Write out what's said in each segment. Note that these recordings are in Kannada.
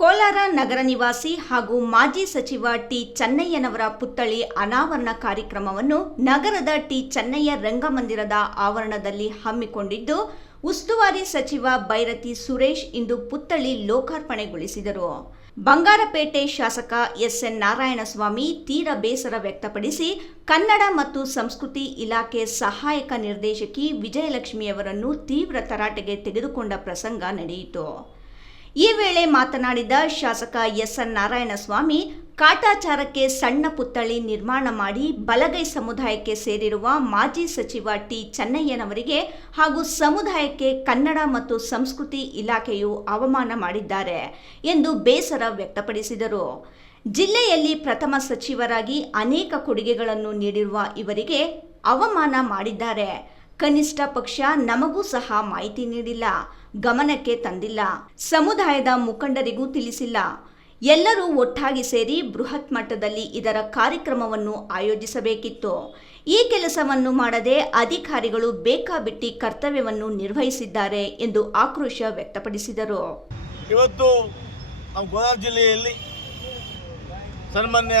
ಕೋಲಾರ ನಗರ ನಿವಾಸಿ ಹಾಗೂ ಮಾಜಿ ಸಚಿವ ಟಿ ಚೆನ್ನಯ್ಯನವರ ಪುತ್ಥಳಿ ಅನಾವರಣ ಕಾರ್ಯಕ್ರಮವನ್ನು ನಗರದ ಟಿ ಚೆನ್ನಯ್ಯ ರಂಗಮಂದಿರದ ಆವರಣದಲ್ಲಿ ಹಮ್ಮಿಕೊಂಡಿದ್ದು, ಉಸ್ತುವಾರಿ ಸಚಿವ ಬೈರತಿ ಸುರೇಶ್ ಇಂದು ಪುತ್ಥಳಿ ಲೋಕಾರ್ಪಣೆಗೊಳಿಸಿದರು. ಬಂಗಾರಪೇಟೆ ಶಾಸಕ ಎಸ್ಎನ್ ನಾರಾಯಣಸ್ವಾಮಿ ತೀರ ಬೇಸರ ವ್ಯಕ್ತಪಡಿಸಿ ಕನ್ನಡ ಮತ್ತು ಸಂಸ್ಕೃತಿ ಇಲಾಖೆ ಸಹಾಯಕ ನಿರ್ದೇಶಕಿ ವಿಜಯಲಕ್ಷ್ಮಿಯವರನ್ನು ತೀವ್ರ ತರಾಟೆಗೆ ತೆಗೆದುಕೊಂಡ ಪ್ರಸಂಗ ನಡೆಯಿತು. ಈ ವೇಳೆ ಮಾತನಾಡಿದ ಶಾಸಕ ಎಸ್ಎನ್ ನಾರಾಯಣಸ್ವಾಮಿ, ಕಾಟಾಚಾರಕ್ಕೆ ಸಣ್ಣ ಪುತ್ಥಳಿ ನಿರ್ಮಾಣ ಮಾಡಿ ಬಲಗೈ ಸಮುದಾಯಕ್ಕೆ ಸೇರಿರುವ ಮಾಜಿ ಸಚಿವ ಟಿ ಚೆನ್ನಯ್ಯನವರಿಗೆ ಹಾಗೂ ಸಮುದಾಯಕ್ಕೆ ಕನ್ನಡ ಮತ್ತು ಸಂಸ್ಕೃತಿ ಇಲಾಖೆಯು ಅವಮಾನ ಮಾಡಿದ್ದಾರೆ ಎಂದು ಬೇಸರ ವ್ಯಕ್ತಪಡಿಸಿದರು. ಜಿಲ್ಲೆಯಲ್ಲಿ ಪ್ರಥಮ ಸಚಿವರಾಗಿ ಅನೇಕ ಕೊಡುಗೆಗಳನ್ನು ನೀಡಿರುವ ಇವರಿಗೆ ಅವಮಾನ ಮಾಡಿದ್ದಾರೆ. ಕನಿಷ್ಠ ಪಕ್ಷ ನಮಗೂ ಸಹ ಮಾಹಿತಿ ನೀಡಿಲ್ಲ, ಗಮನಕ್ಕೆ ತಂದಿಲ್ಲ, ಸಮುದಾಯದ ಮುಖಂಡರಿಗೂ ತಿಳಿಸಿಲ್ಲ. ಎಲ್ಲರೂ ಒಟ್ಟಾಗಿ ಸೇರಿ ಬೃಹತ್ ಮಟ್ಟದಲ್ಲಿ ಇದರ ಕಾರ್ಯಕ್ರಮವನ್ನು ಆಯೋಜಿಸಬೇಕಿತ್ತು. ಈ ಕೆಲಸವನ್ನು ಮಾಡದೆ ಅಧಿಕಾರಿಗಳು ಬೇಕಾಬಿಟ್ಟಿ ಕರ್ತವ್ಯವನ್ನು ನಿರ್ವಹಿಸಿದ್ದಾರೆ ಎಂದು ಆಕ್ರೋಶ ವ್ಯಕ್ತಪಡಿಸಿದರು. ಇವತ್ತು ನಮ್ಮ ಕೋಲಾರ ಜಿಲ್ಲೆಯಲ್ಲಿ ಸನ್ಮಾನ್ಯ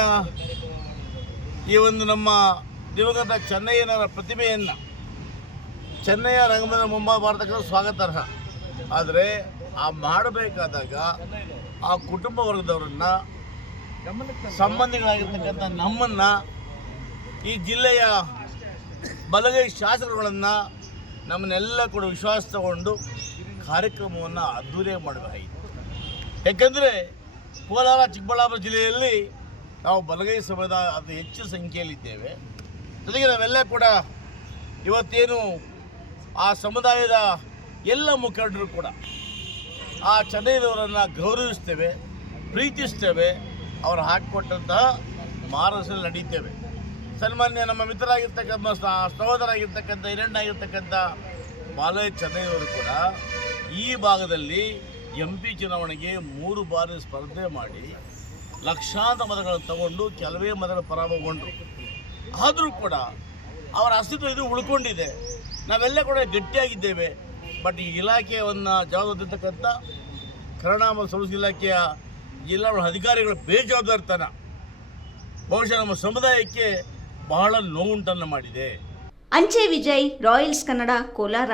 ಈ ಒಂದು ನಮ್ಮ ದಿವಂಗತ ಚೆನ್ನಯ್ಯನವರ ಪ್ರತಿಮೆಯನ್ನು ಚೆನ್ನಯ್ಯ ರಂಗಮಂದಿರ ಮುಂಭಾಗ ಮಾಡತಕ್ಕಂಥ ಸ್ವಾಗತಾರ್ಹ. ಆದರೆ ಆ ಮಾಡಬೇಕಾದಾಗ ಆ ಕುಟುಂಬ ವರ್ಗದವರನ್ನು, ಸಂಬಂಧಿಗಳಾಗಿರ್ತಕ್ಕಂಥ ನಮ್ಮನ್ನು, ಈ ಜಿಲ್ಲೆಯ ಬಲಗೈ ಶಾಸಕರುಗಳನ್ನು ನಮ್ಮನ್ನೆಲ್ಲ ಕೂಡ ವಿಶ್ವಾಸ ತಗೊಂಡು ಕಾರ್ಯಕ್ರಮವನ್ನು ಅದ್ದೂರಿಯಾಗಿ ಮಾಡಬೇಕಾಗಿತ್ತು. ಯಾಕೆಂದರೆ ಕೋಲಾರ ಚಿಕ್ಕಬಳ್ಳಾಪುರ ಜಿಲ್ಲೆಯಲ್ಲಿ ನಾವು ಬಲಗೈ ಸಮುದಾಯ ಅತಿ ಹೆಚ್ಚು ಸಂಖ್ಯೆಯಲ್ಲಿದ್ದೇವೆ. ಜೊತೆಗೆ ನಾವೆಲ್ಲ ಕೂಡ ಇವತ್ತೇನು ಆ ಸಮುದಾಯದ ಎಲ್ಲ ಮುಖಂಡರು ಕೂಡ ಆ ಚೆನ್ನಯ್ಯನವರನ್ನು ಗೌರವಿಸ್ತೇವೆ, ಪ್ರೀತಿಸ್ತೇವೆ, ಅವರು ಹಾಕಿಕೊಟ್ಟಂತಹ ಮಾರ್ಗದಲ್ಲಿ ನಡೀತೇವೆ. ಸನ್ಮಾನ್ಯ ನಮ್ಮ ಮಿತ್ರರಾಗಿರ್ತಕ್ಕಂಥ ಸಹೋದರಾಗಿರ್ತಕ್ಕಂಥ ಹಿರಣ್ಣಾಗಿರ್ತಕ್ಕಂಥ ಬಾಲಯ್ಯ ಚೆನ್ನಯ್ಯನವರು ಕೂಡ ಈ ಭಾಗದಲ್ಲಿ MP ಚುನಾವಣೆಗೆ 3 ಬಾರಿ ಸ್ಪರ್ಧೆ ಮಾಡಿ ಲಕ್ಷಾಂತರ ಮತಗಳನ್ನು ತಗೊಂಡು ಕೆಲವೇ ಮತಗಳ ಪರಾಭವಗೊಂಡರು. ಆದರೂ ಕೂಡ ಅವರ ಅಸ್ತಿತ್ವ ಇದು ಉಳ್ಕೊಂಡಿದೆ. ನಾವೆಲ್ಲ ಕೂಡ ಗಟ್ಟಿಯಾಗಿದ್ದೇವೆ. ಬಟ್ ಈ ಇಲಾಖೆಯನ್ನು ಜವಾಬ್ದಾರಿರ್ತಕ್ಕಂಥ ಕನ್ನಡ ಮತ್ತು ಸಂಸ್ಕೃತಿ ಇಲಾಖೆಯ ಜಿಲ್ಲಾ ಅಧಿಕಾರಿಗಳು ಬೇಜವಾಬ್ದಾರಿತನ ಬಹುಶಃ ನಮ್ಮ ಸಮುದಾಯಕ್ಕೆ ಬಹಳ ನೋವುಂಟನ್ನು ಮಾಡಿದೆ. ಅಂಚೆ ವಿಜಯ್, ರಾಯಲ್ಸ್ ಕನ್ನಡ, ಕೋಲಾರ.